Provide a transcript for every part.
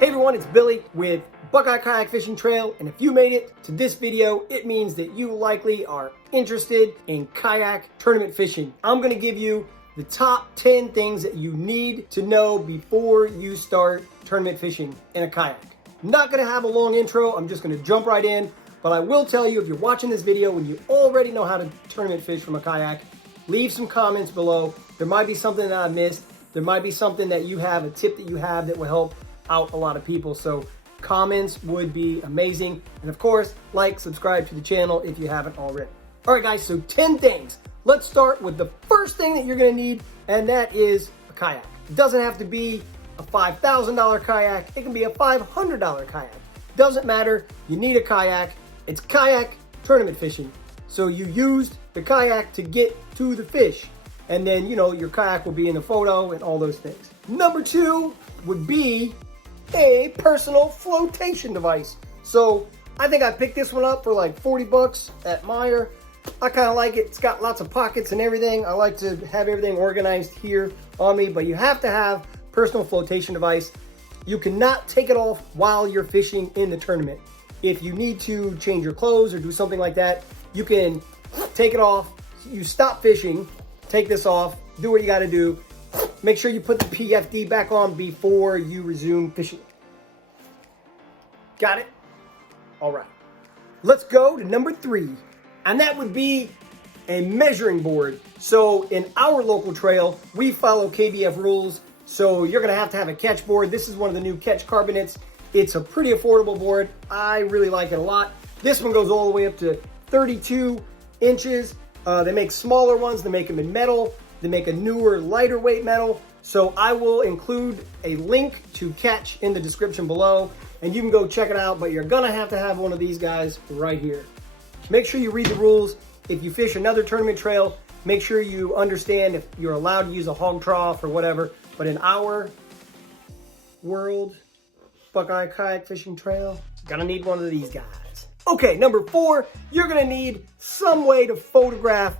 Hey everyone, it's Billy with Buckeye Kayak Fishing Trail, and if you made it to this video, it means that you likely are interested in kayak tournament fishing. I'm gonna give you the top 10 things that you need to know before you start tournament fishing in a kayak. I'm not gonna have a long intro, I'm just gonna jump right in, but I will tell you, if you're watching this video and you already know how to tournament fish from a kayak, leave some comments below. There might be something that I missed. There might be something that you have, a tip that you have that will help out a lot of people. So comments would be amazing. And of course, like, subscribe to the channel if you haven't already. All right, guys, so 10 things. Let's start with the first thing that you're gonna need, and that is a kayak. It doesn't have to be a $5,000 kayak. It can be a $500 kayak. Doesn't matter, you need a kayak. It's kayak tournament fishing. So you used the kayak to get to the fish. And then, you know, your kayak will be in the photo and all those things. Number 2 would be a personal flotation device. So I think I picked this one up for like 40 bucks at Meijer. I kind of like it. It's got lots of pockets and everything. I like to have everything organized here on me, but you have to have personal flotation device. You cannot take it off while you're fishing in the tournament. If you need to change your clothes or do something like that, you can take it off. You stop fishing, take this off, do what you got to do. Make sure you put the PFD back on before you resume fishing. Got it? All right. Let's go to number 3, and that would be a measuring board. So in our local trail, we follow KBF rules. So you're going to have a catch board. This is one of the new catch carbonates. It's a pretty affordable board. I really like it a lot. This one goes all the way up to 32 inches. They make smaller ones. They make them in metal. They make a newer, lighter weight metal. So I will include a link to Catch in the description below, and you can go check it out, but you're gonna have to have one of these guys right here. Make sure you read the rules. If you fish another tournament trail, make sure you understand if you're allowed to use a hog trough or whatever. But in our world, Buckeye Kayak Fishing Trail, gonna need one of these guys. Okay, number 4, you're gonna need some way to photograph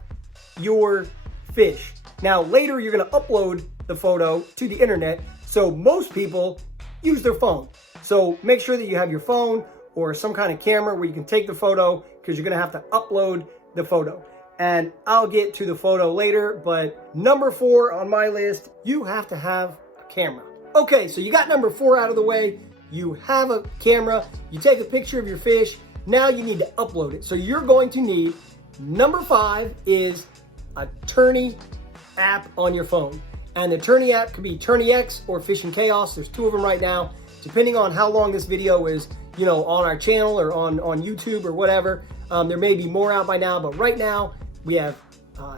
your fish. Now later you're gonna upload the photo to the internet, so most people use their phone. So make sure that you have your phone or some kind of camera where you can take the photo, because you're gonna have to upload the photo. And I'll get to the photo later, but number 4 on my list, you have to have a camera. Okay, so you got number 4 out of the way. You have a camera, you take a picture of your fish, now you need to upload it. So you're going to need, number 5 is a tourney app on your phone. And the tourney app could be Tourney X or Fishing Chaos. There's 2 of them right now. Depending on how long this video is, you know, on our channel or on YouTube or whatever, there may be more out by now, but right now we have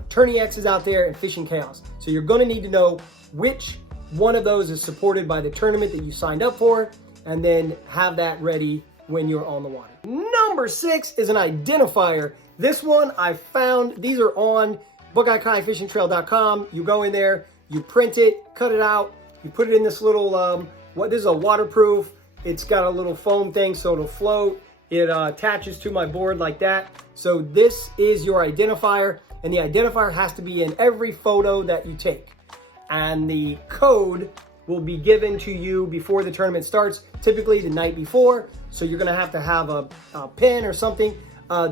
Tourney X is out there and Fishing Chaos. So you're gonna need to know which one of those is supported by the tournament that you signed up for, and then have that ready when you're on the water. Number 6 is an identifier. This one I found, these are on BuckeyeKayakFishingTrail.com. You go in there, you print it, cut it out, you put it in this little, this is a waterproof. It's got a little foam thing so it'll float. It attaches to my board like that. So this is your identifier, and the identifier has to be in every photo that you take. And the code will be given to you before the tournament starts, typically the night before. So you're gonna have a pen or something.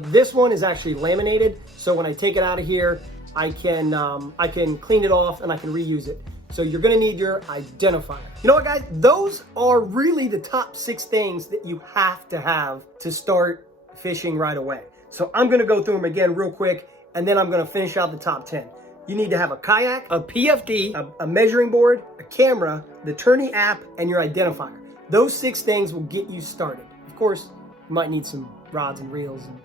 This one is actually laminated, so when I take it out of here, I can clean it off and I can reuse it. So you're gonna need your identifier. You know what, guys? Those are really the top 6 things that you have to start fishing right away. So I'm gonna go through them again real quick, and then I'm gonna finish out the top 10. You need to have a kayak, a PFD, a measuring board, a camera, the tourney app, and your identifier. Those 6 things will get you started. Of course, you might need some rods and reels and,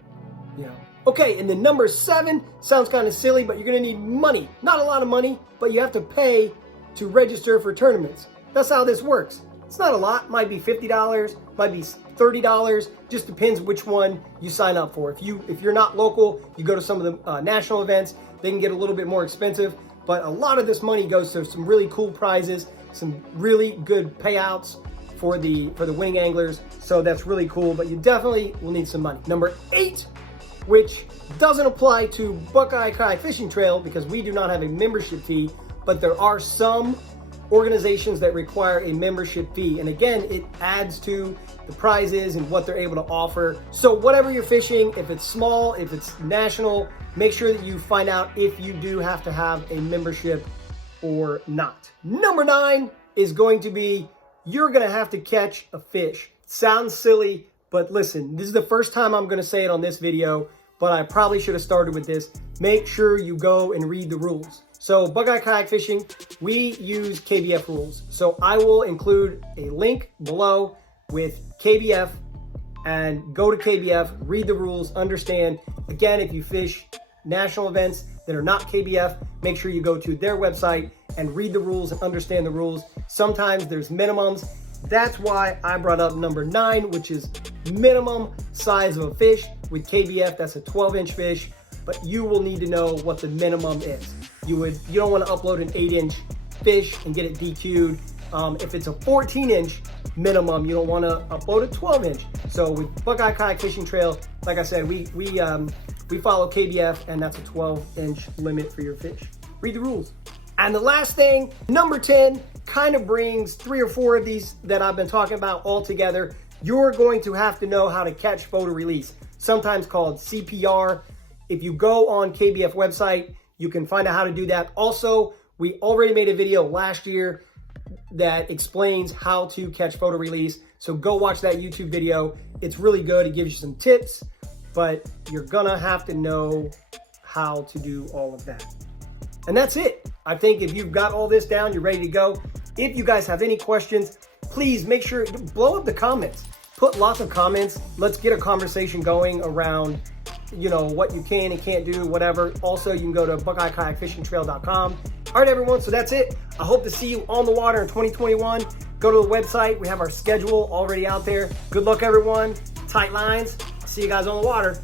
you know. Okay, and then number 7 sounds kind of silly, but you're gonna need money. Not a lot of money, but you have to pay to register for tournaments. That's how this works. It's not a lot, might be $50, might be $30, just depends which one you sign up for. If you're not local, you go to some of the national events, they can get a little bit more expensive, but a lot of this money goes to some really cool prizes, some really good payouts for the wing anglers, so that's really cool, but you definitely will need some money. Number 8, which doesn't apply to Buckeye Kayak Fishing Trail because we do not have a membership fee, but there are some organizations that require a membership fee. And again, it adds to the prizes and what they're able to offer. So whatever you're fishing, if it's small, if it's national, make sure that you find out if you do have to have a membership or not. Number 9 is going to be, you're gonna have to catch a fish. Sounds silly, but listen, this is the first time I'm gonna say it on this video, but I probably should have started with this. Make sure you go and read the rules. So Buckeye Kayak Fishing, we use KBF rules. So I will include a link below with KBF, and go to KBF, read the rules, understand. Again, if you fish national events that are not KBF, make sure you go to their website and read the rules and understand the rules. Sometimes there's minimums. That's why I brought up number 9, which is minimum size of a fish. With KBF, that's a 12-inch fish, but you will need to know what the minimum is. You don't want to upload an 8-inch fish and get it DQ'd. If it's a 14-inch minimum, you don't want to upload a 12-inch. So with Buckeye Kayak Fishing Trail, like I said, we follow KBF, and that's a 12-inch limit for your fish. Read the rules. And the last thing, number 10, kind of brings 3 or 4 of these that I've been talking about all together. You're going to have to know how to catch, photo, release, sometimes called CPR. If you go on KBF website, you can find out how to do that. Also, we already made a video last year that explains how to catch, photo, release. So go watch that YouTube video. It's really good. It gives you some tips, but you're gonna have to know how to do all of that. And that's it. I think if you've got all this down, you're ready to go. If you guys have any questions, please make sure to blow up the comments. Put lots of comments. Let's get a conversation going around, you know, what you can and can't do, whatever. Also, you can go to BuckeyeKayakFishingTrail.com. All right, everyone, so that's it. I hope to see you on the water in 2021. Go to the website. We have our schedule already out there. Good luck, everyone. Tight lines. I'll see you guys on the water.